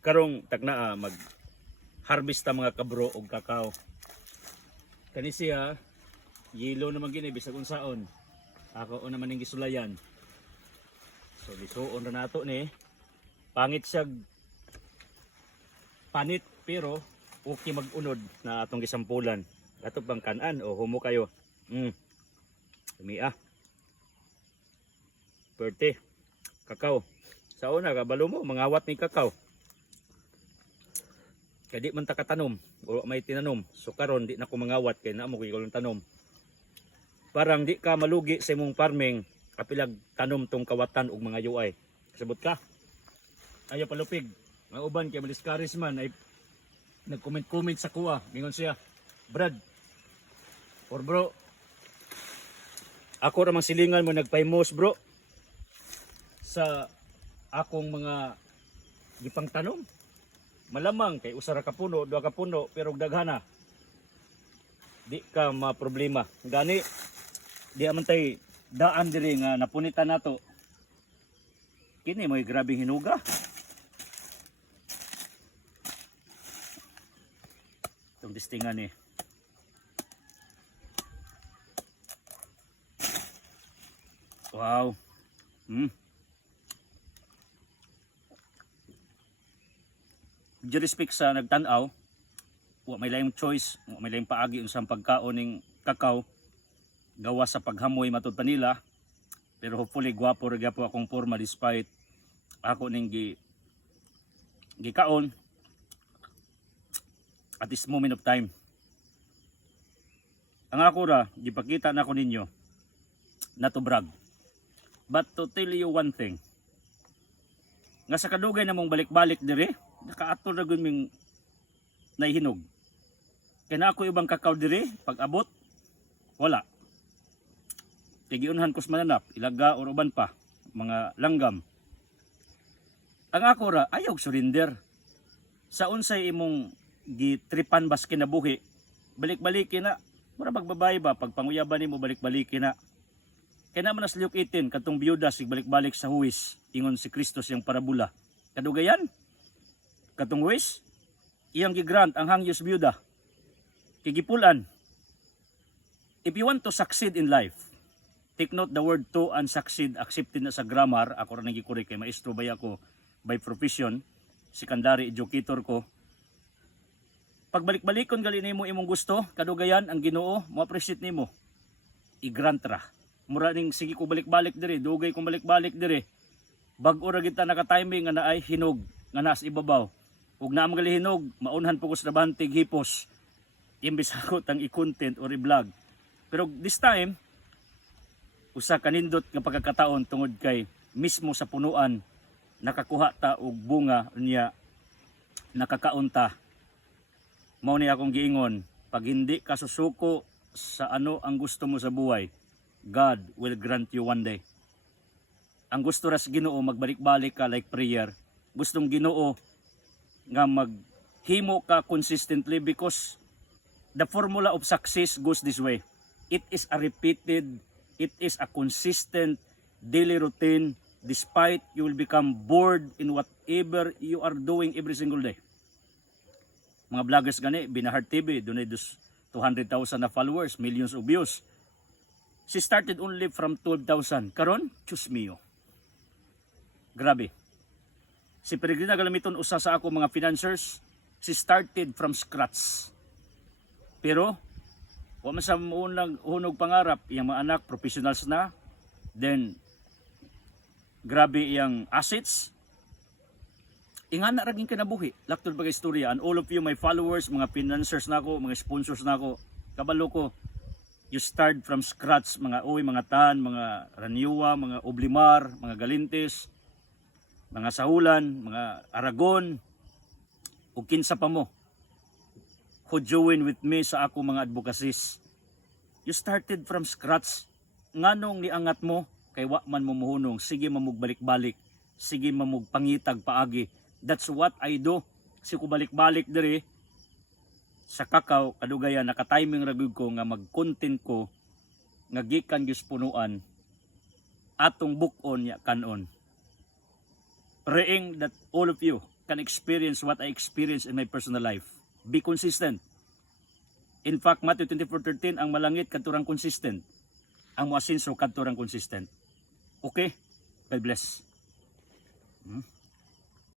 karong tagna mag harvest ta mga kabro og kakao. Kani siya yelo naman gini bisag unsaon. Ako naman ning gisulayan. So gisuon ra nato ni. Pangit siya panit pero okay mag-unod na atong gisampulan. Ato bang kanan o humo kayo. Mia. Perte. Kakao. Sa una kabalo mo mangawat ni kakao. Kaya di man ta katanom o may tinanom. So karon di na ko mangawat kay na mo ko tanom. Parang di ka malugi sa imong farming kapilag tanom tong kawatan og mga UI. Sabot ka. Ayo palupig. Ang uban kay maliscaris man ay nag-comment sa kuha. Mingon siya, Brad, or bro, ako ramang silingan mo nagpaimos bro sa akong mga gipang tanom. Malamang kay usara ka puno, duha ka puno, pero daghana. Di ka ma-problema. Gani, di aman tay daan diri nga napunitan nato. Kini mo'y grabing hinuga. Itong distingan ni. Wow. Due respect sa nagtanaw, wa may laing choice, wa may laing paagi unsang pagkaon ning kakao gawa sa paghamoy matud pa nila. Pero hopefully gwapo ra gyapon akong forma despite ako ning gikaon at this moment of time. Ang ako ra gipakita na ko ninyo na to brag. But to tell you one thing, nga sa kadugay namong balik-balik dire, nakaato na gud ming nahihinog. Kaya na ako ibang kakao dire, pag abot, wala. Tigiunhan ko sa mananap, ilaga o uban pa, mga langgam. Ang ako ra, ayaw surrender. Sa unsay imong gitripan bas kinabuhi, balik-balikin na. Mura magbabae ba, pag panguyaban nimo balik-balikin na. Kaya naman nas Luke 18, katong biyuda, balik-balik sa huwis, ingon si Kristo siyang parabula. Kadugayan, katong huwis, iyang gigrant ang hangyos biyuda. Kigipulan. If you want to succeed in life, take note the word to and succeed, accepted na sa grammar. Ako rin nagikurik kay maestro bay ako by profession, secondary educator ko. Pagbalik-balikon gali nimo imong gusto, kadugayan ang Ginoo mo appreciate nimo. I-grant ra. Mura ning sige ko balik-balik dire, dugay ko balik-balik dire. Bag-o ra kita naka-timing nga naay hinog nga nas ibabaw. Ug naa magali hinog, maunhan po ko sa bantig hipos. Imbis ako tang i-content or i-vlog. Pero this time, usa kanindot nga pagkakataon tungod kay mismo sa punuan nakakuha ta og bunga niya nakakaunta. Mao ni akong giingon, pag hindi ka susuko sa ano ang gusto mo sa buhay, God will grant you one day. Ang gusto ras Ginoo magbalik-balik ka like prayer. Gustong Ginoo nga maghimo ka consistently because the formula of success goes this way. It is a repeated, it is a consistent daily routine despite you will become bored in whatever you are doing every single day. Mga vloggers gani, Binahar TV, doon ay 200,000 na followers, millions of views. She started only from 12,000. Karon, Diyos mio. Grabe. Si Peregrina Galamiton, usa sa ako mga financiers, she started from scratch. Pero, wa man sa unang hunog pangarap, iyang mga anak, professionals na. Then, grabe iyang assets. Ingana raging kinabuhi. Laktod bagay istorya. And all of you, my followers, mga financiers na ako, mga sponsors na ako, kabalo ko, you start from scratch, mga uy, mga tan, mga raniwa, mga oblimar, mga galintes, mga sahulan, mga aragon, o kinsa pa mo, who join with me sa ako mga advocacies. You started from scratch. Nganong niangat mo, kay wa man mo muhunong, sige mamugbalik-balik, sige mamugpangitag paagi. That's what I do. Si ko balik-balik diri, sa kakao, kadugayan, naka-timing ragug ko nga mag-content ko nga gikan gyud punuan atong bukon ya kanon. Praying that all of you can experience what I experience in my personal life. Be consistent. In fact, Matthew 24:13, ang malangit kadturang consistent. Ang moasinso kadturang consistent. Okay? God bless.